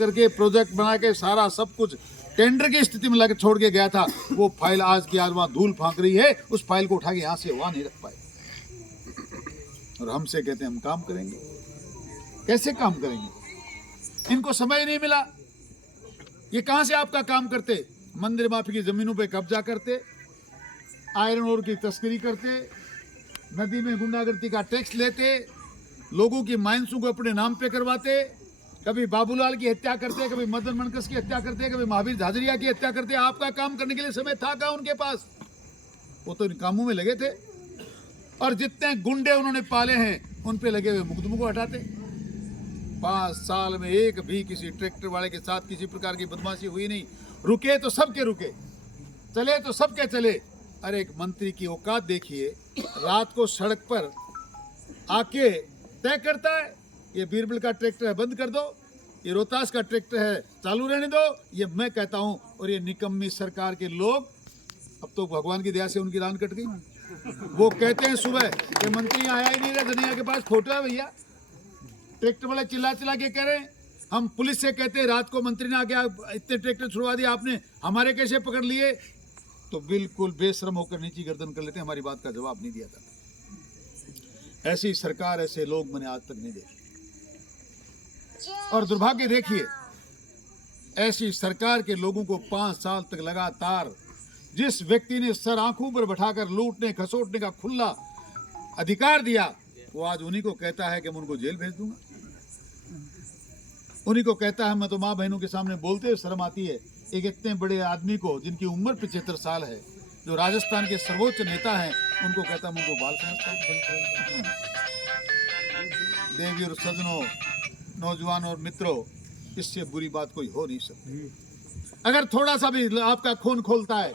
करके प्रोजेक्ट बना के सारा सब कुछ टेंडर की स्थिति में लगे छोड़ के गया था, वो फाइल आज की आज वहां धूल फांक रही है। उस फाइल को उठा के यहां से वहां नहीं रख पाए और हमसे कहते हैं हम काम करेंगे। कैसे काम करेंगे? इनको समय नहीं मिला। ये कहां से आपका काम करते? मंदिर माफी की जमीनों पे कब्जा करते, आयरन ओर की तस्करी करते, नदी में गुंडागर्दी का टैक्स लेते, लोगों की माइंसों को अपने नाम पे करवाते, कभी बाबूलाल की हत्या करते, कभी मदन मनकस की हत्या करते, कभी महावीर झाझरिया की हत्या करते। आपका काम करने के लिए समय था कहाँ उनके पास? वो तो इन कामों में लगे थे। और जितने गुंडे उन्होंने पाले हैं उन पे लगे हुए मुकदमों को हटाते। 5 साल में एक भी किसी ट्रैक्टर वाले के साथ किसी प्रकार की बदमाशी हुई नहीं। रुके तो सबके रुके, चले तो सबके चले। अरे एक मंत्री की औकात देखिए, रात को सड़क पर आके तय करता है ये बीरबल का ट्रैक्टर है बंद कर दो, ये रोहतास का ट्रैक्टर है चालू रहने दो। ये मैं कहता हूं। और ये निकम्मी सरकार के लोग, अब तो भगवान की दया से उनकी रान कट गई। वो कहते हैं सुबह ये मंत्री आया ही नहीं रहा, दुनिया के पास फोटो है भैया। ट्रैक्टर वाले चिल्ला चिल्ला के कह रहे हैं, हम पुलिस से कहते हैं रात को मंत्री ने आके इतने ट्रैक्टर छुड़वा दिया आपने, हमारे कैसे पकड़ लिए? तो बिल्कुल बेशरम होकर नीची गर्दन कर लेते, हमारी बात का जवाब नहीं दिया था। ऐसी सरकार, ऐसे लोग मैंने आज तक नहीं देखे। और दुर्भाग्य देखिए, ऐसी सरकार के लोगों को 5 साल तक लगातार जिस व्यक्ति ने सर आंखों पर बैठाकर लूटने खसोटने का खुला अधिकार दिया, वो आज उन्हीं को कहता है कि मैं उनको जेल भेज दूंगा। उन्हीं को कहता है, मैं तो माँ बहनों के सामने बोलते हुए शर्म आती है, एक इतने बड़े आदमी को जिनकी उम्र 75 साल है, जो राजस्थान के सर्वोच्च नेता हैं, उनको कहता है मैं उनको बाल समझता हूं। देवी और सजनों, नौजवान और मित्रों, इससे बुरी बात कोई हो नहीं सकती। अगर थोड़ा सा भी आपका खून खोलता है,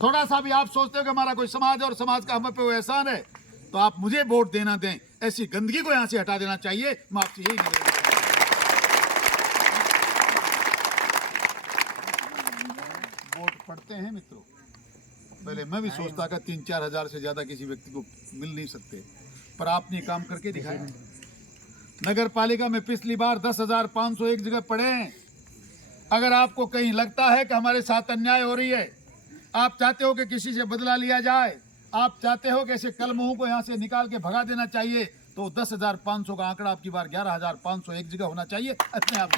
थोड़ा सा भी आप सोचते हो कि हमारा कोई समाज और समाज का हम पे वो एहसान है, तो आप मुझे वोट देना दें। ऐसी गंदगी को यहां से हटा देना चाहिए। मैं आपसे यही निवेदन वोट पढ़ते हैं मित्रों। पहले मैं भी सोचता था 3-4 हजार से ज्यादा किसी व्यक्ति को मिल नहीं सकते, पर आपने काम करके दिखाया। नगर पालिका में पिछली बार 10,500 एक जगह पड़े हैं। अगर आपको कहीं लगता है कि हमारे साथ अन्याय हो रही है, आप चाहते हो कि किसी से बदला लिया जाए, आप चाहते हो कि ऐसे कलमुहों को यहाँ से निकाल के भगा देना चाहिए, तो 10,500 का आंकड़ा आपकी बार 11,500 एक जगह होना चाहिए। अपने आप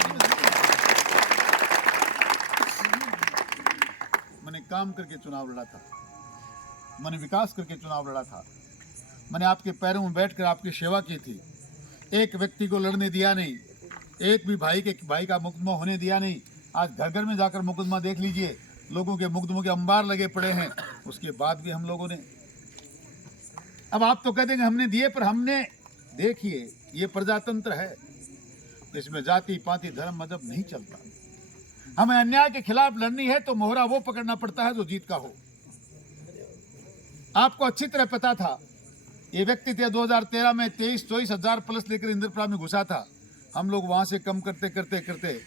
मैंने काम करके चुनाव लड़ा था, मैंने विकास करके चुनाव लड़ा था, मैंने आपके पैरों में बैठकर आपकी सेवा की थी। एक व्यक्ति को लड़ने दिया नहीं, एक भी भाई का मुकदमा होने दिया नहीं। आज घर घर में जाकर मुकदमा देख लीजिए, लोगों के मुकदमों के अंबार लगे पड़े हैं। उसके बाद भी हम लोगों ने, अब आप तो कह देंगे हमने दिए, पर हमने, देखिए ये प्रजातंत्र है, इसमें जाति पाति धर्म मजहब नहीं चलता। हमें अन्याय के खिलाफ लड़नी है तो मोहरा वो पकड़ना पड़ता है जो जीत का हो। आपको अच्छी तरह पता था, ये व्यक्ति थे 2013 में 23-24 हजार प्लस लेकर इंद्रप्रा में घुसा था। हम लोग वहां से कम करते करते करते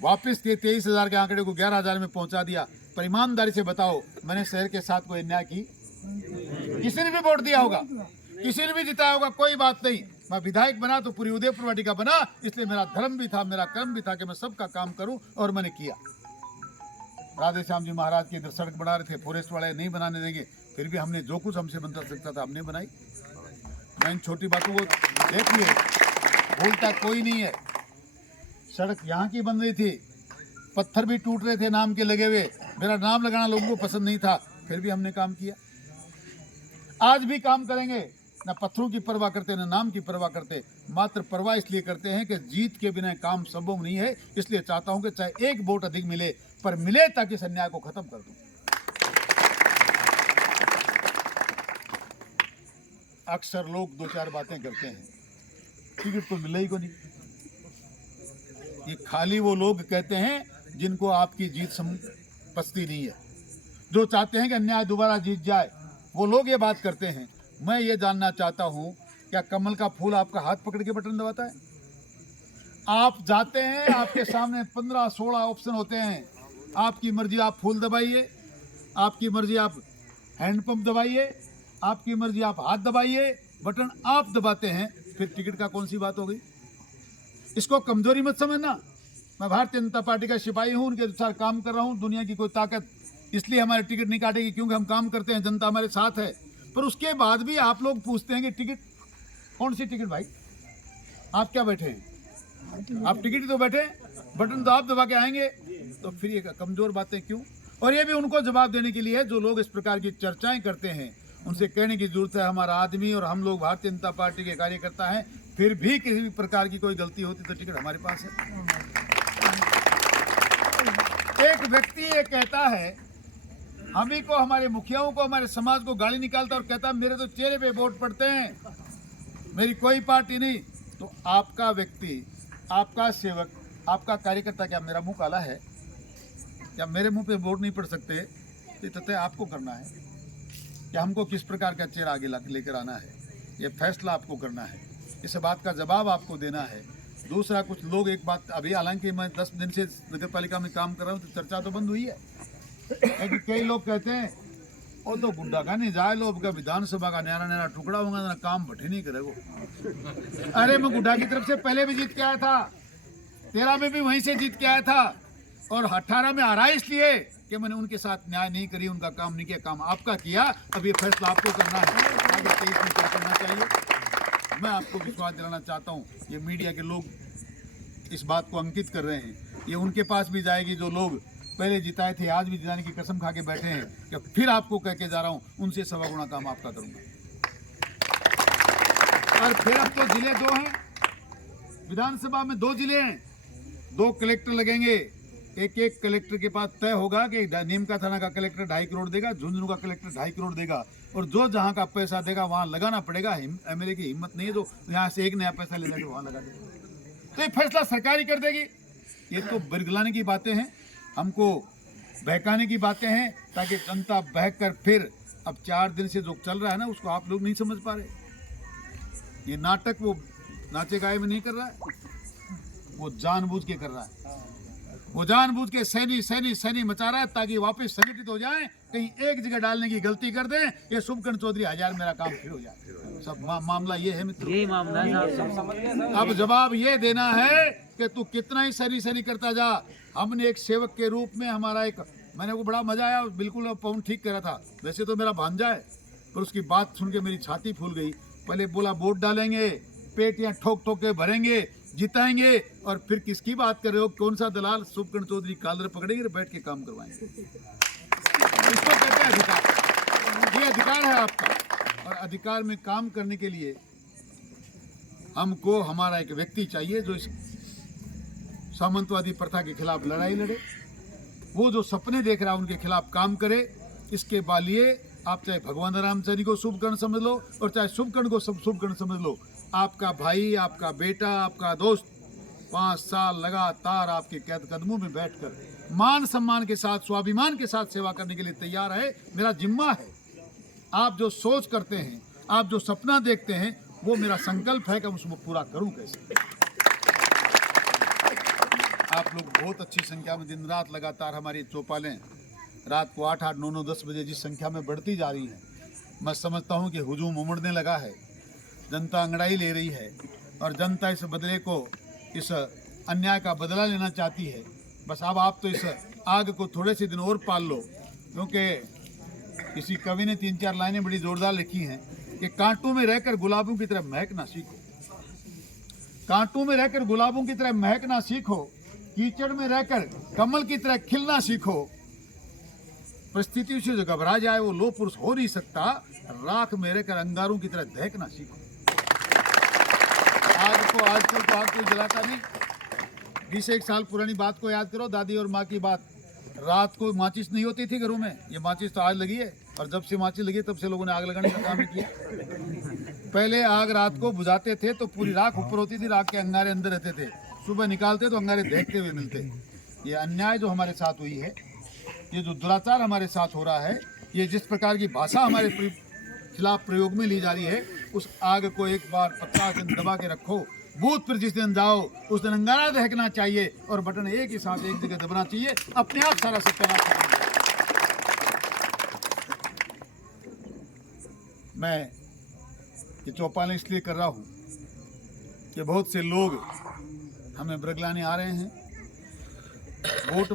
वापस 23 हजार के आंकड़े को 11 हजार में पहुंचा दिया। पर ईमानदारी से बताओ, मैंने शहर के साथ कोई अन्याय की? किसी ने भी वोट दिया होगा, किसी ने भी जिताया होगा, कोई बात नहीं। मैं विधायक बना तो पूरी उदयपुर वाटिका बना, इसलिए मेरा धर्म भी था, मेरा कर्म भी था कि मैं सबका काम करूं, और मैंने किया। राधे श्याम जी महाराज की इधर सड़क बना रहे थे, फॉरेस्ट वाले नहीं बनाने देंगे, फिर भी हमने जो कुछ हमसे बनता सकता था हमने बनाई। मैं इन छोटी बातों को देखिए, भूलता कोई नहीं है। सड़क यहाँ की बन रही थी, पत्थर भी टूट रहे थे नाम के लगे हुए, मेरा नाम लगाना लोगों को पसंद नहीं था, फिर भी हमने काम किया। आज भी काम करेंगे, ना पत्थरों की परवाह करते, ना नाम की परवाह करते, मात्र परवाह इसलिए करते हैं कि जीत के बिना काम संभव नहीं है। इसलिए चाहता हूं कि चाहे एक वोट अधिक मिले, पर मिले ताकि इस अन्याय को खत्म कर दूं। अक्सर लोग 2-4 बातें करते हैं, टिकट तो मिले ही को नहीं। ये खाली वो लोग कहते हैं जिनको आपकी जीत पसती नहीं है, जो चाहते हैं कि अन्याय दोबारा जीत जाए, वो लोग ये बात करते हैं। मैं ये जानना चाहता हूं, क्या कमल का फूल आपका हाथ पकड़ के बटन दबाता है? आप जाते हैं, आपके सामने 15-16 ऑप्शन होते हैं, आपकी मर्जी आप फूल दबाइए, आपकी मर्जी आप हैंडपंप दबाइए, आपकी मर्जी आप हाथ दबाइए, बटन आप दबाते हैं, फिर टिकट का कौन सी बात हो गई? इसको कमजोरी मत समझना, मैं भारतीय जनता पार्टी का सिपाही हूँ, उनके अनुसार काम कर रहा हूँ। दुनिया की कोई ताकत इसलिए हमारे टिकट नहीं काटेगी क्योंकि हम काम करते हैं, जनता हमारे साथ है। पर उसके बाद भी आप लोग पूछते हैं कि टिकट, कौन सी टिकट भाई? आप क्या बैठे हैं? आप टिकट ही तो बैठे, बटन तो आप दबा के आएंगे। तो फिर ये कमजोर बातें क्यों? और ये भी उनको जवाब देने के लिए जो लोग इस प्रकार की चर्चाएं करते हैं, उनसे कहने की जरूरत है, हमारा आदमी और हम लोग भारतीय जनता पार्टी के कार्यकर्ता हैं, फिर भी किसी भी प्रकार की कोई गलती होती तो टिकट हमारे पास है। एक व्यक्ति ये कहता है, हम ही को, हमारे मुखियाओं को, हमारे समाज को गाली निकालता और कहता मेरे तो चेहरे पे वोट पड़ते हैं, मेरी कोई पार्टी नहीं। तो आपका व्यक्ति, आपका सेवक, आपका कार्यकर्ता, क्या मेरा मुंह काला है? क्या मेरे मुंह पे वोट नहीं पड़ सकते? ये तय आपको करना है कि हमको किस प्रकार का चेहरा आगे लेकर आना है, ये फैसला आपको करना है, इस बात का जवाब आपको देना है। दूसरा, कुछ लोग एक बात, अभी हालांकि मैं 10 दिन से नगर पालिका में काम कर रहा हूँ तो चर्चा तो बंद हुई है कि कई लोग कहते हैं वो तो गुड्डा का नहीं जाए लोग का विधानसभा का नया नया टुकड़ा होगा ना, काम भट्टी नहीं करेगा। अरे मैं गुड्डा की तरफ से पहले भी जीत के आया था, 13 में भी वहीं से जीत के आया था, और 18 में हरा इसलिए कि मैंने उनके साथ न्याय नहीं करी, उनका काम नहीं किया। काम आपका किया, अब ये फैसला आपको करना है आगे 23 में क्या करना चाहिए। मैं आपको विश्वास दिलाना चाहता हूँ, ये मीडिया के लोग इस बात को अंकित कर रहे हैं, ये उनके पास भी जाएगी जो लोग पहले जिताए थे, आज भी जिताने की कसम खा के बैठे हैं कि फिर आपको कह के जा रहा हूँ, उनसे 1.25 गुना काम आपका करूँगा। और फिर अब तो जिले 2 हैं, विधानसभा में 2 जिले हैं, 2 कलेक्टर लगेंगे। एक कलेक्टर के पास तय होगा कि नीमका थाना का कलेक्टर 2.5 करोड़ देगा, झुंझुनू का कलेक्टर 2.5 करोड़ देगा, और जो जहां का पैसा देगा वहां लगाना पड़ेगा। एमएलए की हिम्मत नहीं है जो यहाँ से एक नया पैसा ले जाके वहां लगा देगा, तो ये फैसला सरकार ही कर देगी। ये तो बरगलाने की बातें हैं, हमको बहकाने की बातें हैं, ताकि जनता बहक कर फिर अब 4 दिन से जो चल रहा है ना, उसको आप लोग नहीं समझ पा रहे। ये नाटक वो नाचे गाए में नहीं कर रहा है, वो जानबूझ के कर रहा है, वो जानबूझ के सैनी मचा रहा है ताकि वापस संगठित हो जाए, कहीं एक जगह डालने की गलती कर दें, ये शुभकर्ण चौधरी 1000 मेरा काम फिर हो जाए। सब मामला ये है मित्रों, यही मामला है। अब जवाब ये देना है कि तू कितना ही सनी करता जा। हमने एक सेवक के रूप में हमारा एक, मैंने को बड़ा मजा आया, बिल्कुल पवन ठीक करा था, वैसे तो मेरा भांजा है, पर उसकी बात सुन के मेरी छाती फूल गई। पहले बोला वोट डालेंगे, पेटियां ठोक ठोक के भरेंगे, जिताएंगे, और फिर किसकी बात कर रहे हो? कौन सा दलाल? शुभकर्ण चौधरी कालर पकड़ेंगे, बैठ के काम करवाएंगे। इसको कहते हैं अधिकार। ये अधिकार है आपका, और अधिकार में काम करने के लिए हमको हमारा एक व्यक्ति चाहिए जो इस सामंतवादी प्रथा के खिलाफ लड़ाई लड़े, वो जो सपने देख रहा है उनके खिलाफ काम करे। इसके लिए आप चाहे भगवान रामचंद्र को शुभकर्ण समझ लो और चाहे शुभकर्ण को शुभकर्ण समझ लो, आपका भाई, आपका बेटा, आपका दोस्त 5 साल लगातार आपके कदमों में बैठकर मान सम्मान के साथ, स्वाभिमान के साथ सेवा करने के लिए तैयार है। मेरा जिम्मा है, आप जो सोच करते हैं, आप जो सपना देखते हैं, वो मेरा संकल्प है कि मैं उसको पूरा करूं कैसे। आप लोग बहुत अच्छी संख्या में दिन रात लगातार हमारी चौपालें रात को 8-8, 9-9, 10 बजे जिस संख्या में बढ़ती जा रही है, मैं समझता हूं कि हुजूम उमड़ने लगा है, जनता अंगड़ाई ले रही है, और जनता इस बदले को, इस अन्याय का बदला लेना चाहती है। बस अब आप तो इस आग को थोड़े से दिन और पाल लो, क्योंकि किसी कवि ने 3-4 लाइनें बड़ी जोरदार लिखी हैं कि कांटों में रहकर गुलाबों की तरह महकना सीखो, कांटों में रहकर गुलाबों की तरह महकना सीखो, कीचड़ में रहकर कमल की तरह खिलना सीखो, परिस्थितियों से जो घबरा जाए वो लो पुरुष हो नहीं सकता, राख में रहकर अंगारों की तरह दहकना सीखो। आजकल तो आग को जलाता नहीं। 20-1 साल पुरानी बात को याद करो, दादी और माँ की बात। रात को माचिस नहीं होती थी घरों में, ये माचिस तो आज लगी है, और जब से माचिस लगी तब से लोगों ने आग लगाने का काम किया। पहले आग रात को बुझाते थे तो पूरी राख ऊपर होती थी, राख के अंगारे अंदर रहते थे, सुबह निकालते तो अंगारे दहकते हुए मिलते। ये अन्याय जो हमारे साथ हुई है, ये जो दुराचार हमारे साथ हो रहा है, ये जिस प्रकार की भाषा हमारे खिलाफ प्रयोग में ली जा रही है, उस आग को एक बार 50 दिन दबा के रखो। बूथ पर जिस दिन जाओ उस दिन अंगारा दहकना चाहिए, और बटन एक ही साथ एक जगह दबना चाहिए, अपने आप सारा सत्यानाश करना। मैं ये चौपालें इसलिए कर रहा हूँ कि बहुत से लोग हमें बरगलाने आ रहे हैं, वोट